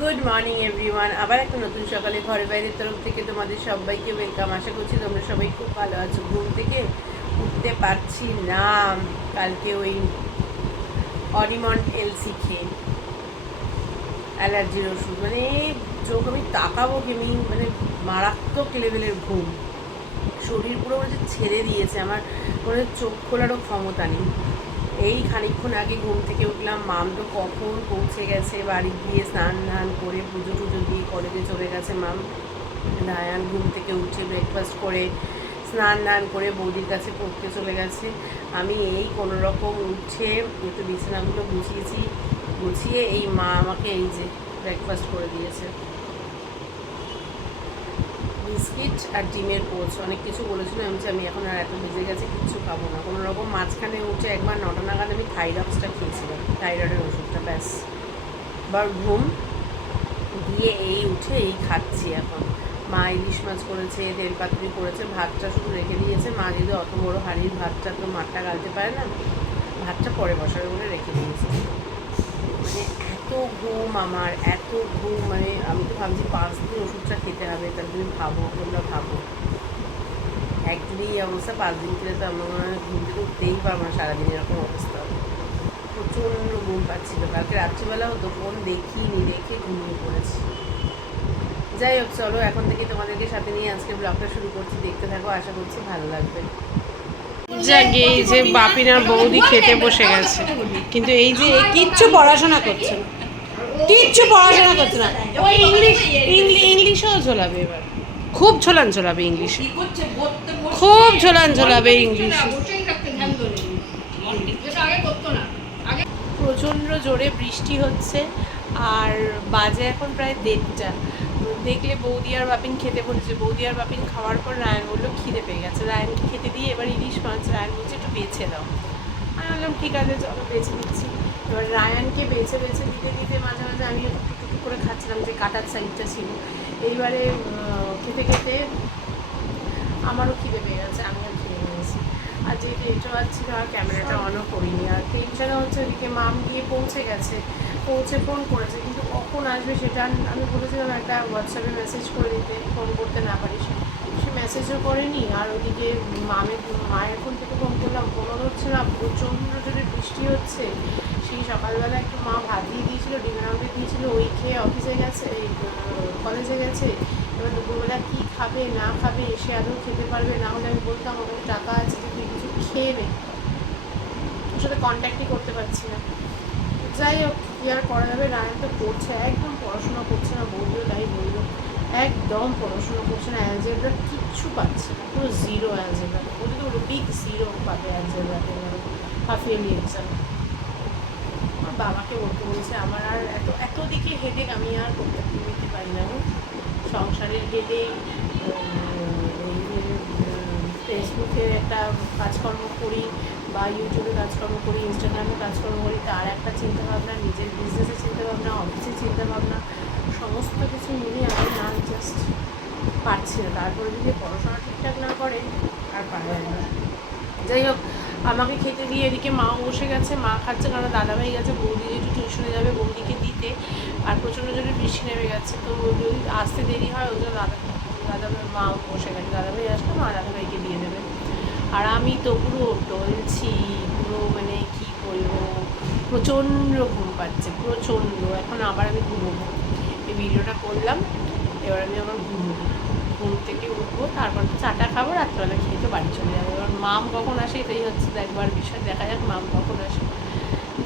Good morning everyone আবার একটা নতুন সকালে ঘরে বাইরের তরফ থেকে তোমাদের সবাইকে ওয়েলকাম আশা করছি তোমরা সবাই খুব ভালো আছো। ঘুম থেকে উঠতে পারছি না। কালকে ওই অরিমন্ট এলসি খেয়ে অ্যালার্জির ওষুধ। মানে চোখ আমি তাকাবো কেমি মানে মারাত্মক লেভেলের ঘুম। শরীর পুরো মনে ছেড়ে দিয়েছে। আমার মনে চোখ খোলারও ক্ষমতা নেই। এই খানিকক্ষণ আগে ঘুম থেকে উঠলাম। মাম তো কখন পৌঁছে গেছে, বাড়ি গিয়ে স্নান ধান করে, পুজো টুজো দিয়ে কলেজে চলে গেছে মাম। রায়ান ঘুম থেকে উঠে ব্রেকফাস্ট করে, স্নান ধান করে বৌদির কাছে পড়তে চলে গেছে। আমি এই কোনো রকম উঠে একটু বিছানাগুলো গুছিয়েছি, গুছিয়ে এই মা আমাকে এই যে ব্রেকফাস্ট করে দিয়েছে। বিস্কিট আর ডিমের পোচ। অনেক কিছু বলেছিল, আমি আমি এখন আর এত ভেজে গেছে, কিচ্ছু খাব না। কোনো রকম মাঝখানে উঠে একবার নটা নাগাদ আমি থাইরক্সটা খেয়েছিলাম থাইরয়েডের ওষুধটা, ব্যাস। এবার ঘুম দিয়ে এই উঠে এই খাচ্ছি এখন। মা ইলিশ মাছ করেছে, তেল করেছে, ভাতটা শুধু রেখে দিয়েছে। মা যদি অত বড় হাঁড়ির ভাতটা তো মাঠটা গালতে পারে না, ভাতটা পরে বসাবে বলে রেখে দিয়েছে। মানে এত ঘুম আমার, এত ঘুম মানে আমি তো ভাবছি পাঁচ দিন ওষুধটা খেতে হবে, তাহলে তুমি ভাবো, তোমরা ভাবো। একদিনই এই অবস্থা, পাঁচ দিন খেলে তো আমার মনে হয় ঘুম থেকে উঠতেই পারব না, সারাদিন এরকম অবস্থা। প্রচণ্ড ঘুম পাচ্ছিল। কালকে রাত্রিবেলাও তো ফোন দেখিনি, দেখে ঘুমিয়ে পড়েছি। যাই হোক, চলো, এখন থেকে তোমাদেরকে সাথে নিয়ে আজকে ব্লগটা শুরু করছি। দেখতে থাকো, আশা করছি ভালো লাগবে। যাকে এই যে বাপিনার বৌদি খেতে বসে গেছে। কিন্তু এই যে কিচ্ছু পড়াশোনা করছে না। কিচ্ছু পড়াশোনা করছে না। ইংলিশ, ইংলি- ইংলিশেও ঝোলাবে এবার। খুব ঝোলান ঝোলাবে ইংলিশে। খুব ঝোলান ঝোলাবে ইংলিশে। প্রচণ্ড জোরে বৃষ্টি হচ্ছে, আর বাজে এখন প্রায় দেড়টা। দেখলে বৌদি আর বাপিন খেতে বলেছে। বৌদি আর বাপিন খাওয়ার পর রায়ন বলল, খিদে পেয়ে গেছে। রায়নকে খেতে দিয়ে এবার ইলিশ মাছ, রায়ন বলছে, একটু বেছে দাও। আমি বললাম, ঠিক আছে, চলো, বেছে দিচ্ছি এবার রায়ানকে বেছে বেছে দিতে দিতে মাঝে মাঝে আমি একটু করে খাচ্ছিলাম যে কাটার সাইডটা ছিল। এইবারে খেতে খেতে আমারও খিদে পেয়ে গেছে আমি আর খেয়ে নিয়েছি। আর যেহেতু এটা ছিল আর ক্যামেরাটা অনও করিনি। আর টেনশনে হচ্ছে ওদিকে মাম গিয়ে পৌঁছে গেছে পৌঁছে ফোন করেছে কিন্তু কখন আসবে সেটা আমি বলেছিলাম একটা হোয়াটসঅ্যাপে মেসেজ করে দিতে ফোন করতে না পারিস সে মেসেজও করেনি। আর ওদিকে মামের মায়ের ফোন থেকে ফোন করলাম ফোনও হচ্ছে না প্রচণ্ড জোরে বৃষ্টি হচ্ছে। সেই সকালবেলা একটু মা ভাত দিয়ে দিয়েছিল ডিমের আমলেট দিয়েছিল ওই খেয়ে অফিসে গেছে কলেজে গেছে। এবার দুপুরবেলা কী খাবে, না খাবে, এসে আদৌ খেতে পারবে? না হলে আমি বলতাম, আমার কাছে টাকা আছে যে তুই কিছু খেয়ে নে। ওর সাথে কন্ট্যাক্টই করতে পারছি না। যাই হোক, কী আর করা যাবে? রায়ন তো করছে একদম পড়াশোনা করছে না, বলল তাই বলল। একদম পড়াশোনা করছে না অ্যালজেব্রা কিচ্ছু পাচ্ছে না, পুরো জিরো অ্যালজেব্রা বলি তো বলো বিগ জিরো পাবে অ্যালজেব্রাতে হাফ ইয়ারলি এক্সাম আমার বাবাকে বলতে বলছে, আমার আর এত এত দিকে হেডেক আমি আর করতে নিতে পারি না। সংসারের হেডে ফেসবুকে একটা কাজকর্ম করি বা ইউটিউবে কাজকর্ম করি ইনস্টাগ্রামে কাজকর্ম করি, তার একটা চিন্তা ভাবনা নিজের বিজনেসের চিন্তা ভাবনা অফিসের চিন্তা ভাবনা সমস্ত কিছু মিলিয়ে আমি না জাস্ট পারছি না। তারপরে যদি পড়াশোনা ঠিকঠাক না করে আর পারা না। যাই হোক আমাকে খেতে দিয়ে এদিকে মা বসে গেছে, মা খাচ্ছে কারণ দাদাভাই গেছে, বৌদি একটু টিউশনে যাবে, বৌদিকে দিতে। আর প্রচণ্ড জোরে বৃষ্টি নেমে গেছে, তো যদি আসতে দেরি হয়, ওই জন্য দাদা দাদা দাদাভাই মা বসে গেছে। দাদাভাই আসলে মা দাদাভাইকে দিয়ে দেবে। আর আমি তো পুরো টলছি পুরো মানে কি বলব প্রচণ্ড ঘুম পাচ্ছে প্রচণ্ড এখন আবার আমি ঘুমোবো। এই ভিডিওটা করলাম, এবার আমি আবার ঘুমোবো। ঘুম থেকে উঠবো তারপর তো চাটা খাব রাত্রেবেলা খেয়ে তো বাড়ি চলে যাব। এবার মাম কখন আসে এটাই হচ্ছে দেখবার বিষয় দেখা যাক মাম কখন আসে।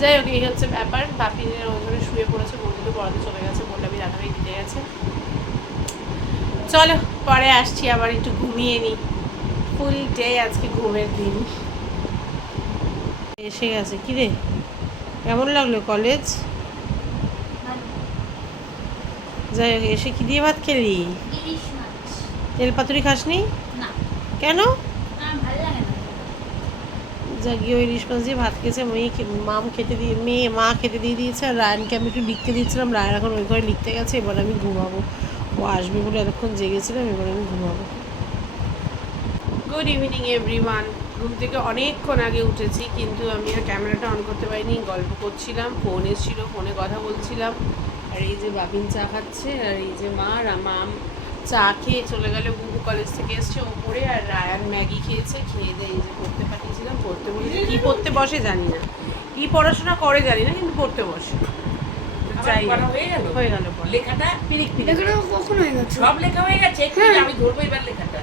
যাই হোক এই হচ্ছে ব্যাপার। বাপিনের ওখানে শুয়ে পড়েছে বন্ধুকে পড়াতে চলে গেছে বললে আমি দাদাভাই দিতে গেছে। চলো পরে আসছি আবার একটু ঘুমিয়ে নিই ফুল ডে আজকে ঘুমের দিন। এসে গেছে কি রে? কেমন লাগল কলেজ? যাই হোক এসে কি দিয়ে ভাত খেলি? তেল পাতুরি খাসনি? না। কেন? আমার ভালো লাগে না। যা গিয়ে ওই মাছ দিয়ে ভাত খেয়েছে মেয়ে খে- মাম খেতে দিয়ে মেয়ে মা খেতে দিয়ে দিয়েছে আর রায়নকে আমি একটু লিখতে দিচ্ছিলাম রায়ন এখন ওই ঘরে লিখতে গেছে এবার আমি ঘুমাবো। ও আসবে বলে এতক্ষণ জেগেছিলাম এবার আমি ঘুমাবো। গুড ইভিনিং এভরিওয়ান ঘুম থেকে অনেকক্ষণ আগে উঠেছি কিন্তু আমি আর ক্যামেরাটা অন করতে পারিনি গল্প করছিলাম ফোন এসেছিল ফোনে কথা বলছিলাম। আর এই যে বাবিন চা খাচ্ছে আর এই যে মা আর মাম চা খেয়ে চলে গেল বুবু কলেজ থেকে এসছে ওপরে আর রায়ান ম্যাগি খেয়েছে খেয়ে দেয় যে পড়তে পাঠিয়েছিলাম পড়তে বসে কি পড়তে বসে জানি না। কি পড়াশোনা করে জানি না কিন্তু পড়তে বসে। হয়ে গেল? হয়ে গেল লেখাটা পিরিক পিরিক। কখন হয়ে গেছে? সব লেখা হয়ে গেছে হ্যাঁ। আমি ধরবো এবার লেখাটা।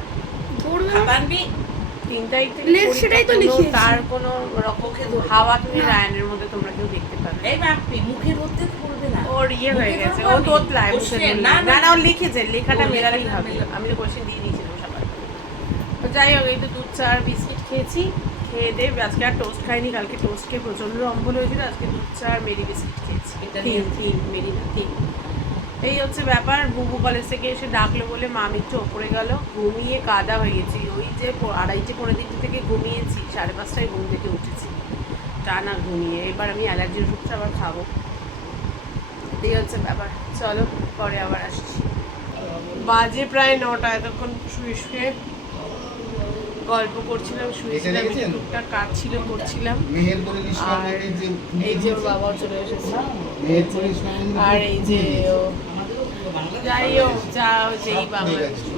ধরবে? তিন তারিখ থেকে সেটাই তো তার কোনো রকম হাওয়া তুমি রায়ানের মধ্যে তোমরা কেউ দেখতে পাবে এই মুখে ধরতে পড়বে না। ওর ইয়ে হয়ে গেছে ও আমি? তোতলায় মুখে বসে, ধরলে। না, না না, না ও লিখেছে লেখাটা মেলালেই হবে। আমি তো কোশ্চেন দিয়ে দিয়েছিলাম সবার তো যাই হোক এই তো দুধ চা আর বিস্কিট খেয়েছি। খেয়ে আজকে আর টোস্ট খাইনি কালকে টোস্ট খেয়ে প্রচণ্ড অম্বল হয়েছিল আজকে দুধ চা আর মেরি বিস্কিট খেয়েছি। এটা তিন। মেরি না তিন। এই হচ্ছে ব্যাপার বুবু কলেজ থেকে এসে ডাকলো বলে মাম একটু ওপরে গেল ঘুমিয়ে কাদা হয়ে গেছি। ওই যে আড়াইটে পনেরো দিন থেকে ঘুমিয়েছি সাড়ে পাঁচটায় ঘুম থেকে উঠেছি। টানা ঘুমিয়ে। এবার আমি অ্যালার্জির ওষুধটা আবার খাব। এই হচ্ছে ব্যাপার। চলো পরে আবার আসছি। বাজে প্রায় নটা এতক্ষণ শুয়ে শুয়ে গল্প করছিলাম শুয়েছিলাম টুকটাক কাজ ছিল করছিলাম। আর এই যে ওর বাবাও চলে এসেছে। আর এই যে ও যাই হোক যা যেই বাবা।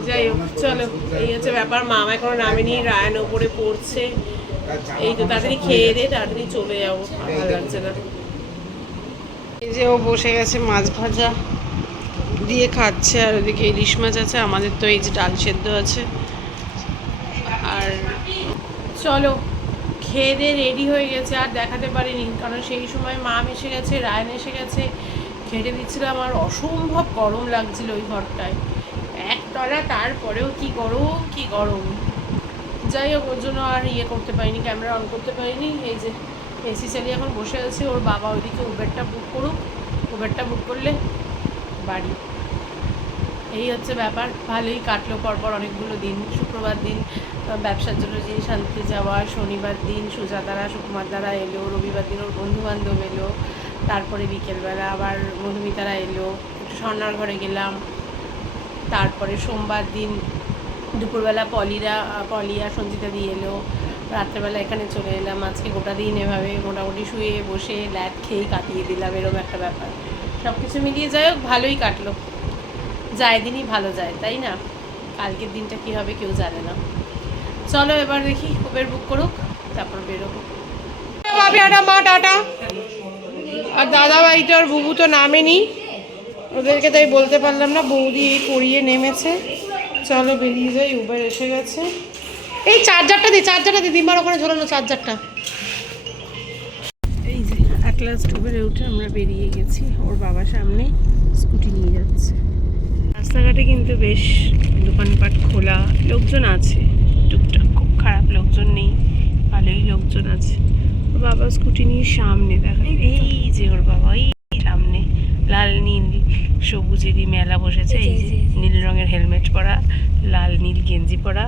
যাই হোক চলো এই হচ্ছে ব্যাপার। মামা এখনও নামেনি রায়ন ওপরে পড়ছে। এই তো তাড়াতাড়ি খেয়ে দে তাড়াতাড়ি চলে যাব ভালো লাগছে না। এই যে ও বসে গেছে মাছ ভাজা দিয়ে খাচ্ছে আর ওদিকে ইলিশ মাছ আছে আমাদের তো এই যে ডাল সেদ্ধ আছে। আর চলো খেয়ে দিয়ে রেডি হয়ে গেছে আর দেখাতে পারিনি কারণ সেই সময় মাম এসে গেছে রায়ন এসে গেছে খেটে দিচ্ছিল আমার অসম্ভব গরম লাগছিল ওই ঘরটায়। একতলা তারপরেও কি গরম কি গরম। যাই হোক, ওর জন্য আর ইয়ে করতে পারিনি ক্যামেরা অন করতে পারিনি। এই যে এসি চালিয়ে এখন বসে আছে, ওর বাবা ওইদিকে উবেরটা বুক করুক। উবেরটা বুক করলে বাড়ি। এই হচ্ছে ব্যাপার, ভালোই কাটলো পরপর অনেকগুলো দিন। শুক্রবার দিন ব্যবসার জন্য জিনিস আনতে যাওয়া, শনিবার দিন সুজাতারা সুকুমার দ্বারা এলো, রবিবার দিন ওর বন্ধু বান্ধব এলো, তারপরে বিকেলবেলা আবার মধুমিতারা এলো, একটু স্বর্ণার ঘরে গেলাম, তারপরে সোমবার দিন দুপুরবেলা পলিরা পলি আর সঞ্জিতা দিয়ে এলো, রাত্রেবেলা এখানে চলে এলাম। আজকে গোটা দিন এভাবে মোটামুটি শুয়ে বসে ল্যাদ খেয়েই কাটিয়ে দিলাম, এরকম একটা ব্যাপার। সব কিছু মিলিয়ে যাই হোক, ভালোই কাটলো। যায় দিনই ভালো যায়, তাই না? কালকের দিনটা কী হবে কেউ জানে না। চলো এবার দেখি উবের বুক করুক, তারপর বেরোবো। ভাবি আটা মা টাটা আর দাদা বাড়িতে আর বুবু তো নামেনি। ওদেরকে তাই বলতে পারলাম না, বৌদি এই পড়িয়ে নেমেছে। চলো বেরিয়ে যাই উবের এসে গেছে। এই চার্জারটা দি চার্জারটা দি দিমার ওখানে ঝোলানো চার্জারটা এই যে অ্যাট লাস্ট উবেরে উঠে আমরা বেরিয়ে গেছি ওর বাবা সামনে স্কুটি নিয়ে যাচ্ছে। রাস্তাঘাটে কিন্তু বেশ দোকানপাট খোলা লোকজন আছে টুকটাক খুব খারাপ লোকজন নেই ভালোই লোকজন আছে। ওর বাবা স্কুটি নিয়ে সামনে দেখা এই যে ওর বাবা সবুজেরই মেলা বসেছে এই যে নীল রঙের হেলমেট পরা লাল নীল গেঞ্জি পরা।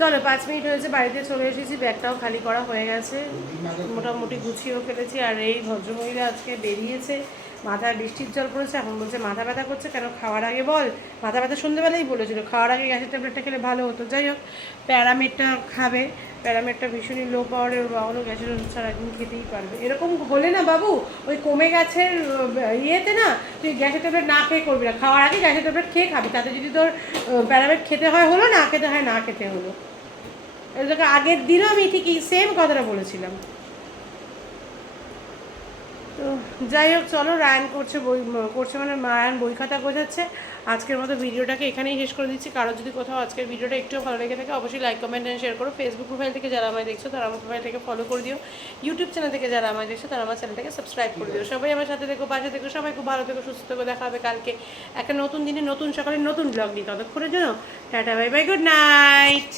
চলো পাঁচ মিনিট হয়েছে বাড়িতে চলে এসেছি ব্যাগটাও খালি করা হয়ে গেছে। মোটামুটি গুছিয়েও ফেলেছি আর এই ভদ্রমহিলা আজকে বেরিয়েছে। মাথায় বৃষ্টির জল পড়েছে, এখন বলছে, মাথা ব্যথা করছে কেন? খাওয়ার আগে বল। মাথা ব্যথা সন্ধ্যেবেলাই বলেছিল, খাওয়ার আগে গ্যাসের ট্যাবলেটটা খেলে ভালো হতো। যাই হোক, প্যারামেটটা খাবে, প্যারামেটটা ভীষণই লো পাওয়ারের বাবারও গ্যাসের ছাড়া একদিন খেতেই পারবে। এরকম হলে না বাবু, ওই কমে গেছে ইয়েতে না, তুই গ্যাসের ট্যাবলেট না খেয়ে করবি না। খাওয়ার আগে গ্যাসের ট্যাবলেট খেয়ে খাবি, তাতে যদি তোর প্যারামেট খেতে হয় হলো, না খেতে হয় না খেতে হলো। এটাকে আগের দিনও আমি ঠিকই সেম কথাটা বলেছিলাম। যাই হোক, চলো, রায়ন করছে বই করছে মানে রায়ন বই খাতা গোছাচ্ছে। আজকের মতো ভিডিওটাকে এখানেই শেষ করে দিচ্ছি। কারও যদি কোথাও আজকের ভিডিওটা একটু ভালো লেগে থাকে, অবশ্যই লাইক কমেন্ট অ্যান্ড শেয়ার করো। ফেসবুক প্রোফাইল থেকে যারা আমায় দেখছ, তারা আমার প্রোফাইল থেকে ফলো করে দিও। ইউটিউব চ্যানেল থেকে যারা আমায় দেখছ, তারা আমার চ্যানেলটাকে সাবস্ক্রাইব করে দিও। সবাই আমার সাথে দেখো পাশে দেখো সবাই খুব ভালো থেকো, সুস্থ থেকো। দেখা হবে কালকে একটা নতুন দিনে, নতুন সকালে, নতুন ব্লগ নিয়ে ততক্ষণের জন্য। Tata bye bye good night